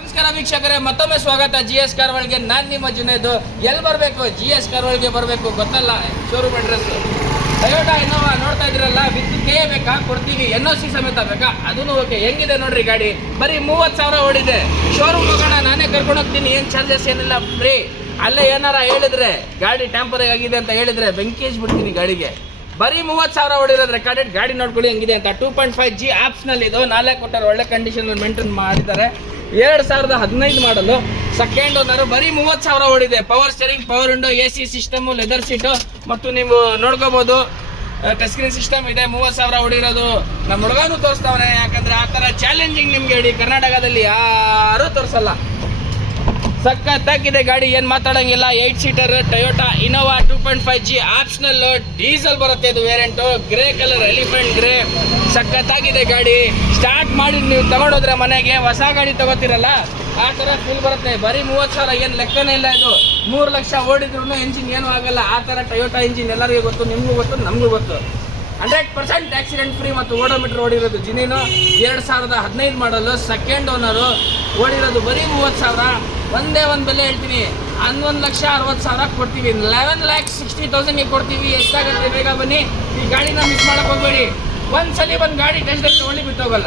ನಮಸ್ಕಾರ ವೀಕ್ಷಕರೇ, ಮತ್ತೊಮ್ಮೆ ಸ್ವಾಗತ GS ಕಾರ್ ಒಳಗೆ. ನಾನು ನಿಮ್ಮ ಜುನೇದು. ಎಲ್ಲಿ ಬರಬೇಕು? GS ಕಾರ್ ಒಳಗೆ ಬರಬೇಕು. ಗೊತ್ತಲ್ಲ ಶೋರೂಮ್ ಅಡ್ರೆಸ್. ಟೊಯೋಟಾ ಇನ್ನೋವಾ ನೋಡ್ತಾ ಇದ್ರಲ್ಲ, ವಿತ್ ಕೆ ಬೇಕಾ ಕೊಡ್ತೀವಿ, NOC ಸಮೇತ ಬೇಕಾ ಅದನ್ನು ಓಕೆ. ಹೆಂಗಿದೆ ನೋಡ್ರಿ ಗಾಡಿ, ಬರೀ 30,000 ಓಡಿದೆ. ಶೋರೂಮ್ ಹೋಗೋಣ, ನಾನೇ ಕರ್ಕೊಂಡು ಹೋಗ್ತೀನಿ, ಏನು ಚಾರ್ಜಸ್ ಏನಿಲ್ಲ, ಫ್ರೀ. ಅಲ್ಲೇ ಏನಾರ ಹೇಳಿದ್ರೆ ಗಾಡಿ ಟ್ಯಾಂಪರಿಂಗ್ ಆಗಿದೆ ಅಂತ ಹೇಳಿದ್ರೆ ಬೆಂಕಿ ಹಚ್ಬಿಡ್ತೀನಿ ಗಾಡಿಗೆ. ಬರೀ 30,000 ಓಡಿರೋದು ರೆಕಾರ್ಡೆಡ್ ಗಾಡಿ. ನೋಡ್ಕೊಳ್ಳಿ ಹೆಂಗಿದೆ ಅಂತ. 2.5G ಆಪ್ಷನಲ್ ಇದು. 4 ಕೊಟ್ಟರೆ ಒಳ್ಳೆ ಕಂಡೀಷನ್ ಮೇಂಟೈನ್ ಮಾಡಿದ್ದಾರೆ. 2015 ಮಾಡಲು, ಸೆಕೆಂಡ್ ಓನರ್. ಬರೀ 30,000 ಓಡಿದೆ. Power steering, power window, AC system, leather seat, ಮತ್ತು ನೀವು ನೋಡ್ಕೋಬಹುದು ಟಚ್ ಸ್ಕ್ರೀನ್ ಸಿಸ್ಟಮ್ ಇದೆ. 30,000 ಓಡಿರೋದು. ನಮ್ಮ ಹುಡುಗನೂ ತೋರಿಸ್ತಾವನೆ, ಯಾಕಂದ್ರೆ ಆ ಥರ ಚಾಲೆಂಜಿಂಗ್ ನಿಮ್ಗೆ ಹೇಳಿ ಕರ್ನಾಟಕದಲ್ಲಿ ಯಾರೂ ತೋರಿಸಲ್ಲ. ಸಖತ್ತಾಗಿದೆ ಗಾಡಿ, ಏನು ಮಾತಾಡೋಂಗಿಲ್ಲ. 8 seater Toyota Innova 2.5G optional diesel ಬರುತ್ತೆ. ಇದು variant, grey colour, elephant grey. ಸಖತ್ತಾಗಿದೆ ಗಾಡಿ. ಸ್ಟಾರ್ಟ್ ಮಾಡಿ ನೀವು ತಗೊಂಡೋದ್ರೆ ಮನೆಗೆ ಹೊಸ ಗಾಡಿ ತಗೋತಿರಲ್ಲ ಆ ಥರ ಫೀಲ್ ಬರುತ್ತೆ. ಬರೀ 30,000 ಏನು ಲೆಕ್ಕನೇ ಇಲ್ಲ. ಇದು 3 ಲಕ್ಷ ಓಡಿದ್ರು ಎಂಜಿನ್ ಏನೂ ಆಗಲ್ಲ. ಆ ಥರ ಟೊಯೋಟಾ ಇಂಜಿನ್ ಎಲ್ಲರಿಗೂ ಗೊತ್ತು, ನಿಮಗೂ ಗೊತ್ತು, ನಮಗೂ ಗೊತ್ತು. 100% ಆಕ್ಸಿಡೆಂಟ್ ಫ್ರೀ ಮತ್ತು ಓಡೋಮೀಟರ್ ಓಡಿರೋದು. ಜಿನಿನು 2015 ಮಾಡಲು, ಸೆಕೆಂಡ್ ಓನರು. ಓಡಿರೋದು ಬರೀ 30,000. ಒಂದೇ ಒಂದು ಬೆಲೆ ಹೇಳ್ತೀನಿ, 11,60,000 ಕೊಡ್ತೀವಿ. 11,60,000 ಕೊಡ್ತೀವಿ. ಎಷ್ಟಾಗುತ್ತೆ ಬೇಗ ಬನ್ನಿ. ಈ ಗಾಡಿನ ಮಿಸ್ ಮಾಡಕ್ಕೆ ಹೋಗ್ಬೇಡಿ. ಒಂದ್ಸಲಿ ಒಂದು ಗಾಡಿ ಟೆಸ್ಟ್ ಡ್ರೈವ್ ತಗೊಳ್ಳಿ, ಬಿಟ್ಟೋಗಲ್ಲ.